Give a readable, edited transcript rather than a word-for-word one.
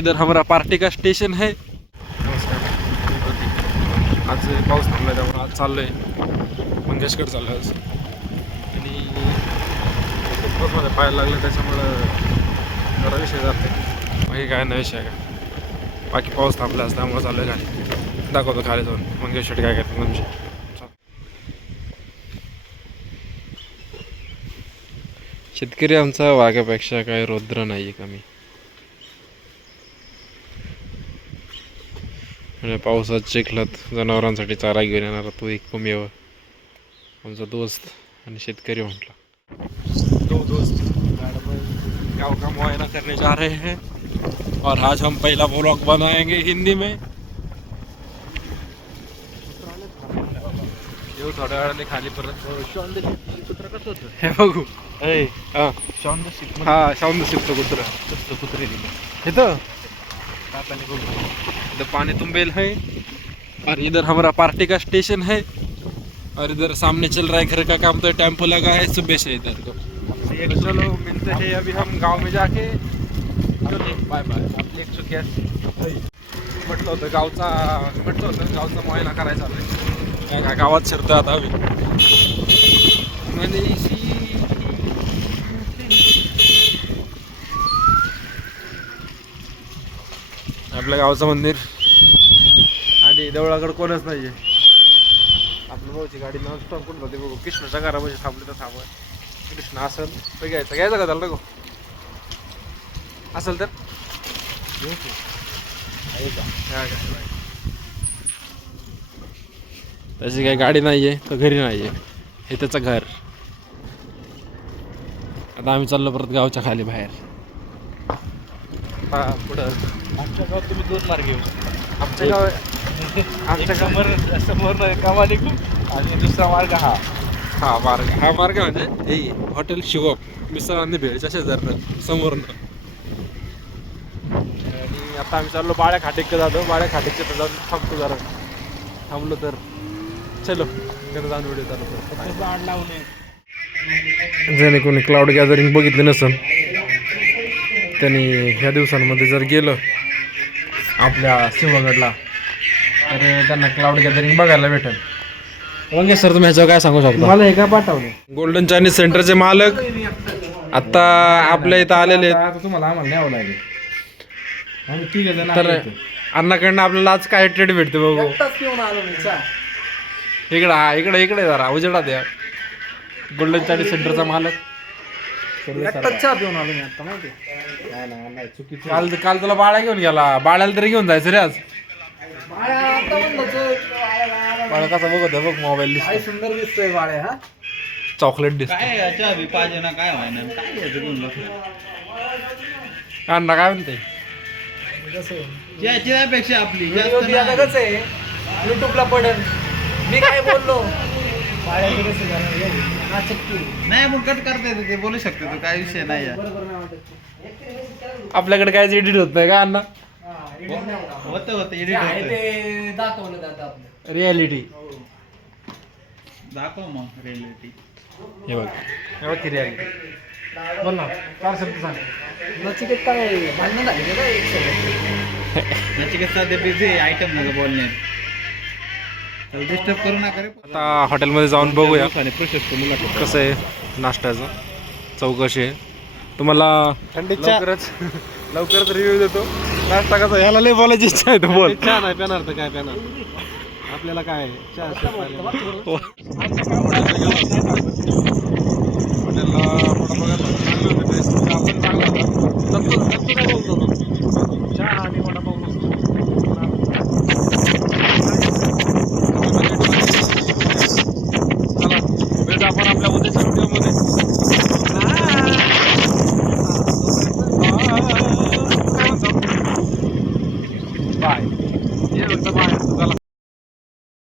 इधर हमारा पार्टी का स्टेशन है। नमस्कार, आज पाऊस थांबला त्यामुळे आज चाललोय मंगेशगड चाललोय आज आणि पाऊसमध्ये पाहायला लागलं त्याच्यामुळं जरा विषय जाते बाकी काय नाही विषय काय बाकी पाऊस थांबला असता त्यामुळे चाललोय खाली दाखवतो खाली जाऊन मंगेशगड काय करतात म्हणजे शेतकरी आमचा वाघापेक्षा काय रौद्र नाही कमी म्हणजे पावसात चिखलात जनावरांसाठी चारा घेऊन येणारा तो एक कुमेव आमचा दोस्त आणि शेतकरी म्हटला दो दोस्त गाँव का मुआयना करने जा रहे हैं और आज हम पहला व्लॉग बनाएंगे हिंदी में। येऊ थोड्या वेळाने खाली परत हे बघू हा शाउंड शिकतो कुत्रा इथं इधर पानी तुंबेल है और इधर हमारा पार्टी का स्टेशन है और इधर सामने चल रहा है घर का काम तो टेम्पो लगा है सुबह से इधर को। चलो मिलते हैं अभी हम गांव में जाके। बाय बाय आपली एक चुकी म्हटलं होतं गावचा मोहिना करायचा काय गावात शिरतो आता आम्ही आपल्या गावचं मंदिर आणि देवळाकडे कोणच नाहीये। आपल्या भाऊची गाडी नॉनस्टॉप कुठं होते बघू कृष्णाच्या घरामध्ये थांबले तर थांबा कृष्ण असेल तर घ्यायचं का त्याला नको असेल तर त्याची काही गाडी नाहीये तर घरी नाहीये हे त्याचं घर। आता आम्ही चाललो परत गावच्या खाली बाहेर पुढं आमच्या गावात तुम्ही दोन मार्ग येऊ आमच्या गाव समोर कमाली आणि दुसरा मार्ग हा मार्ग म्हणजे हे हॉटेल शिवम मिसळ आणि भेळच्या शेजारनं समोरनं आणि आता आम्ही चाललो बाळ्या खाटेक जातो बाळ्या खाटेकच्या जाऊन थांबतो जरा थांबलो तर चलो घरी जाऊन व्हिडिओ चालू ज्याने कोणी क्लाउड गॅदरिंग बघितले नसेल त्यांनी ह्या दिवसांमध्ये जर गेलं आपल्या सिंहगडला तर त्यांना क्लाउड गॅदरिंग बघायला भेटेल। वंगे सर तुम्ही ह्याच्यावर काय सांगू शकता? मला एका पाठवले गोल्डन चायनीज सेंटरचे मालक आता आपल्या इथं आलेले आहेत। आता तुम्हाला आम्हाला न्यावं लागेल आम्ही ठीक आहे तर अण्णाकडनं आपल्याला आज काय ट्रेड भेटते बघू इकडे जरा उजेडात या गोल्डन चायनीज सेंटरचा मालक पिऊन आलो मी आता माहिती काल तुला बाळा घेऊन गेला बाळाला तरी घेऊन जायचं रे आज बाळा कसा बघत बघ मोबाईल दिसतो सुंदर दिसतोय बाळे हा चॉकलेट दिसतो अण्णा काय म्हणते आपली युट्यूबला पडेल मी काय बोललो नाही मग कट करता येते ते बोलू शकते तो काय विषय नाही आपल्याकडे काय एडिट होत नाही का अण्णा होत एडिट दाखवलं रियालिटी दाखव मग रियालिटी हे बघ की रियालिटी बोल ना काय शब्द सांग नचिकेत काय भांडण झाली काय नचिकेत सध्या बिझी आयटम मध्ये बोलण्यात डिस्टर्ब करू नका रे। आता हॉटेलमध्ये जाऊन बघूया कसं आहे नाश्त्याचं चौकशी आहे तुम्हाला लवकरच रिव्ह्यू देतो नाश्ता कसा ह्याला लय बोलायची इच्छा आहे तो बोल छान आहे पेनार तर काय पेनार आपल्याला काय